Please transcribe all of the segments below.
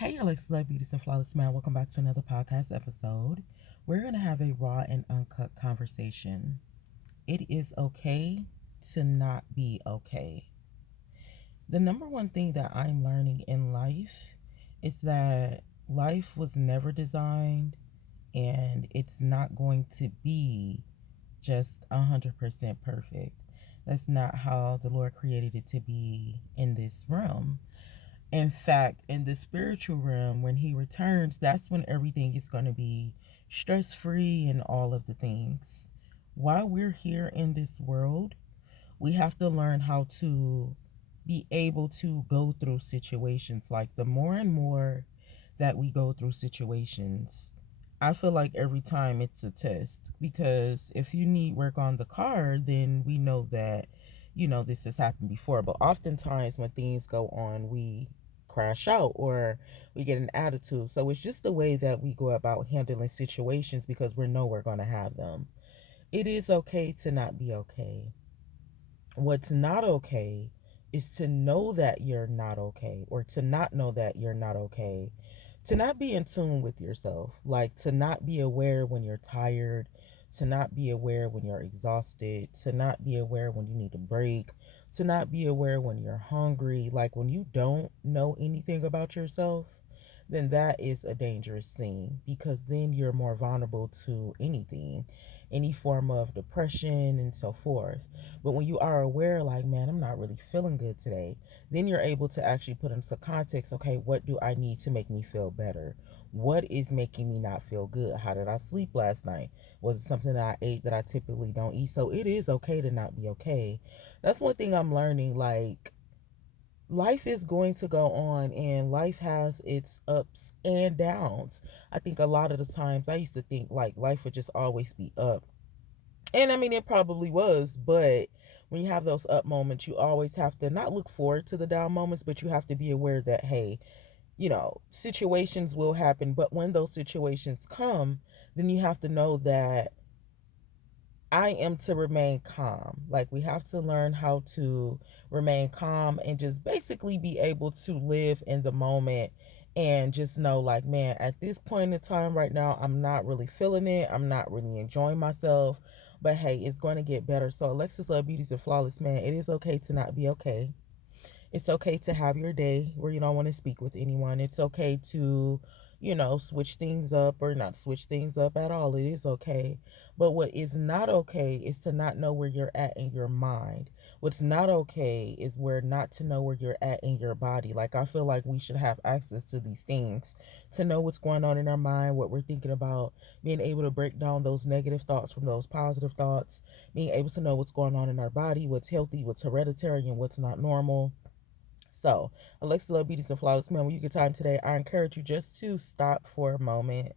Hey, Alexus, beauties and flawless man. Welcome back to another podcast episode. We're going to have a raw and uncut conversation. It is okay to not be okay. The number one thing that I'm learning in life is that life was never designed and it's not going to be just 100% perfect. That's not how the Lord created it to be in this realm. In fact, in the spiritual realm, when he returns, that's when everything is going to be stress free and all of the things. While we're here in this world, we have to learn how to be able to go through situations. Like the more and more that we go through situations, I feel like every time it's a test, because if you need work on the car, then we know that, this has happened before. But oftentimes when things go on, we crash out or we get an attitude. So it's just the way that we go about handling situations because we know we're going to have them. It is okay to not be okay. What's not okay is to know that you're not okay, or to not know that you're not okay, to not be in tune with yourself, like to not be aware when you're tired, to not be aware when you're exhausted, to not be aware when you need a break, to not be aware when you're hungry. Like when you don't know anything about yourself, then that is a dangerous thing, because then you're more vulnerable to anything, any form of depression and so forth. But when you are aware, like, man, I'm not really feeling good today, then you're able to actually put into context, okay, what do I need to make me feel better? What is making me not feel good? How did I sleep last night? Was it something that I ate that I typically don't eat? So it is okay to not be okay. That's one thing I'm learning. Like, life is going to go on and life has its ups and downs. I think a lot of the times I used to think like life would just always be up. And I mean, it probably was, but when you have those up moments, you always have to not look forward to the down moments, but you have to be aware that, hey, situations will happen. But when those situations come, then you have to know that I am to remain calm. Like, we have to learn how to remain calm and just basically be able to live in the moment and just know, like, man, at this point in time right now, I'm not really feeling it. I'm not really enjoying myself. But hey, it's going to get better. So, Alexus Love Beauty's a flawless man. It is okay to not be okay. It's okay to have your day where you don't want to speak with anyone. It's okay to, switch things up or not switch things up at all. It is okay. But what is not okay is to not know where you're at in your mind. What's not okay is where not to know where you're at in your body. Like, I feel like we should have access to these things to know what's going on in our mind, what we're thinking about, being able to break down those negative thoughts from those positive thoughts, being able to know what's going on in our body, what's healthy, what's hereditary, and what's not normal. So, Alexa Love Beauties and Flawless Man, when you get time today, I encourage you just to stop for a moment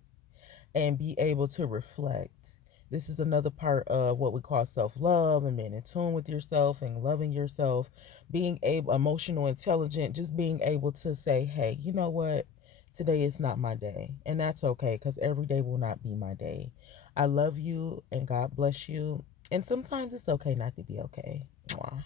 and be able to reflect. This is another part of what we call self-love and being in tune with yourself and loving yourself, being able, emotional, intelligent, just being able to say, hey, you know what? Today is not my day. And that's okay, because every day will not be my day. I love you and God bless you. And sometimes it's okay not to be okay. Mwah.